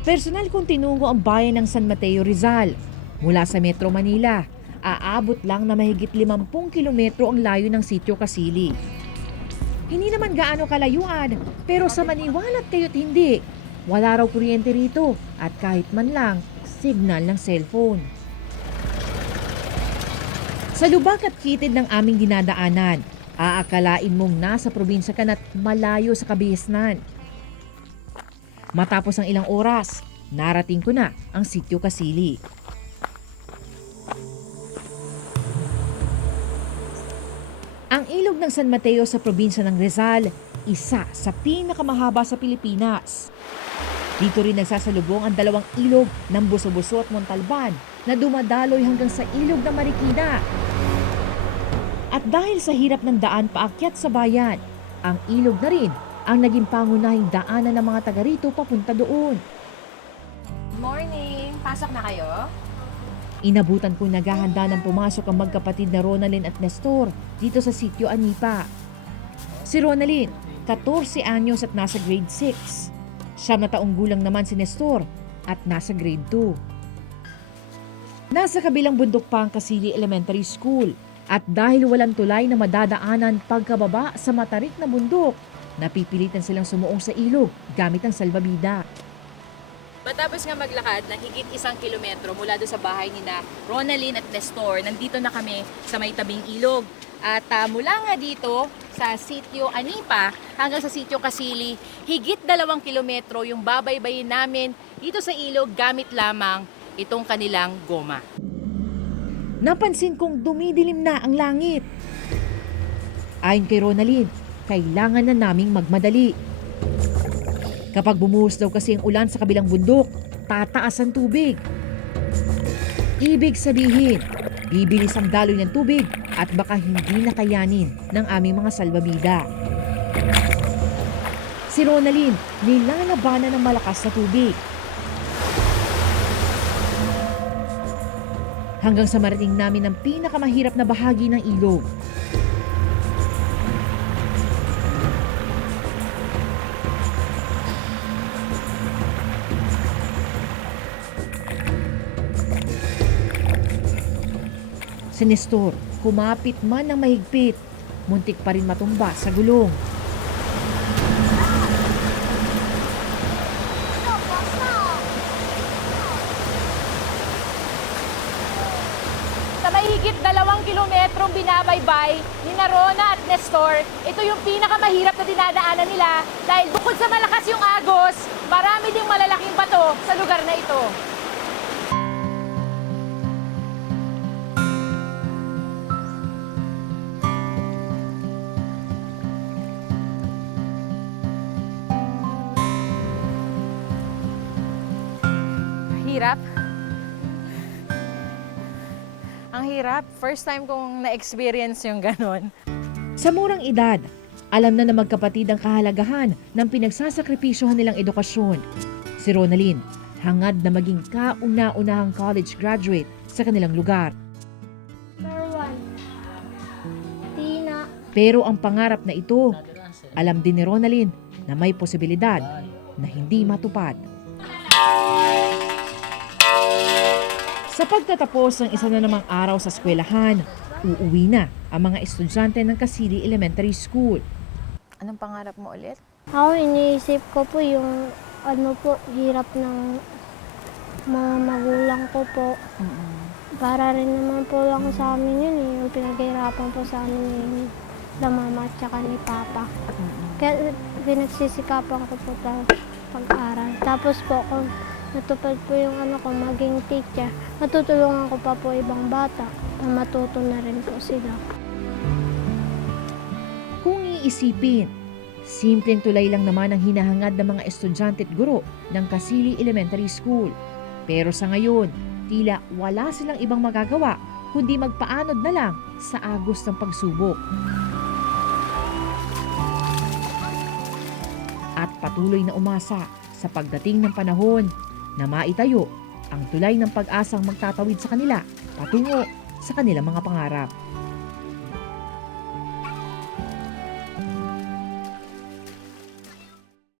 Personal kong tinungo ang bayan ng San Mateo Rizal. Mula sa Metro Manila, aabot lang na mahigit 50 kilometro ang layo ng sitio Kasili. Hindi naman gaano kalayuan, pero sa maniwalat kayo't hindi. Wala raw kuryente rito at kahit man lang, signal ng cellphone. Sa lubak at kitid ng aming dinadaanan, aakalain mong nasa probinsya ka na't malayo sa kabihisnan. Matapos ang ilang oras, narating ko na ang sitio Kasili. Ang ilog ng San Mateo sa probinsya ng Rizal, isa sa pinakamahaba sa Pilipinas. Dito rin nagsasalubong ang dalawang ilog ng Buso-Buso at Montalban na dumadaloy hanggang sa ilog ng Marikina. At dahil sa hirap ng daan paakyat sa bayan, ang ilog na rin ang naging pangunahing daanan ng mga taga rito papunta doon. Morning! Pasok na kayo? Inabutan ko naghahanda ng pumasok ang magkapatid na Ronalyn at Nestor dito sa sitio Anipa. Si Ronalyn, 14 anyos at nasa grade 6. Siyam na taong gulang naman si Nestor at nasa grade 2. Nasa kabilang bundok pa ang Kasili Elementary School at dahil walang tulay na madadaanan pagkababa sa matarik na bundok, napipilitan silang sumuong sa ilog gamit ang salbabida. Matapos nga maglakad ng higit isang kilometro mula doon sa bahay ni na Ronalyn at Nestor, nandito na kami sa may tabing ilog. At ah, mula nga dito sa sitio Anipa hanggang sa sitio Kasili, higit dalawang kilometro yung babaybayin namin dito sa ilog gamit lamang itong kanilang goma. Napansin kong dumidilim na ang langit. Ayon kay Ronalyn, kailangan na naming magmadali. Kapag bumuhos daw kasi ang ulan sa kabilang bundok, tataas ang tubig. Ibig sabihin, bibilis ang daloy ng tubig at baka hindi nakayanin ng aming mga salbabida. Si Ronalyn, nilalabanan ng malakas na tubig. hanggang sa marating namin ang pinakamahirap na bahagi ng ilog. Si Nestor, kumapit man ng mahigpit, muntik pa rin matumba sa gulong. Higit dalawang kilometrong binabaybay ni Narona at Nestor, ito yung pinakamahirap na dinadaanan nila dahil bukod sa malakas yung agos, marami ding malalaking bato sa lugar na ito. Hirap. Ang hirap. First time kong na-experience yung ganon. Sa murang edad, alam na na magkapatid ang kahalagahan ng pinagsasakripisyohan nilang edukasyon. Si Ronalyn, hangad na maging kauna-unahang college graduate sa kanilang lugar. Number one. Tina. Pero ang pangarap na ito, alam din ni Ronalyn na may posibilidad na hindi matupad. Sa pagtatapos ng isa na namang araw sa eskwelahan, uuwi na ang mga estudyante ng Kasili Elementary School. Anong pangarap mo ulit? Ako iniisip ko po yung ano po, hirap ng mga magulang ko po. Para rin naman po lang sa amin yun eh, yung pinaghirapan po sa amin ni na mama at saka ni papa. Kaya pinagsisikapan ko po sa pag-aral. Tapos po kung natupad po yung ano ko, maging teacher, matutulungan ko pa po ibang bata na matuto na rin po sila. Kung iisipin, simpleng tulay lang naman ang hinahangad ng mga estudyante at guro ng Kasili Elementary School. Pero sa ngayon, tila wala silang ibang magagawa kundi magpaanod na lang sa agos ng pagsubok. At patuloy na umasa sa pagdating ng panahon na maitayo ang tulay ng pag-asang magtatawid sa kanila patungo sa kanilang mga pangarap.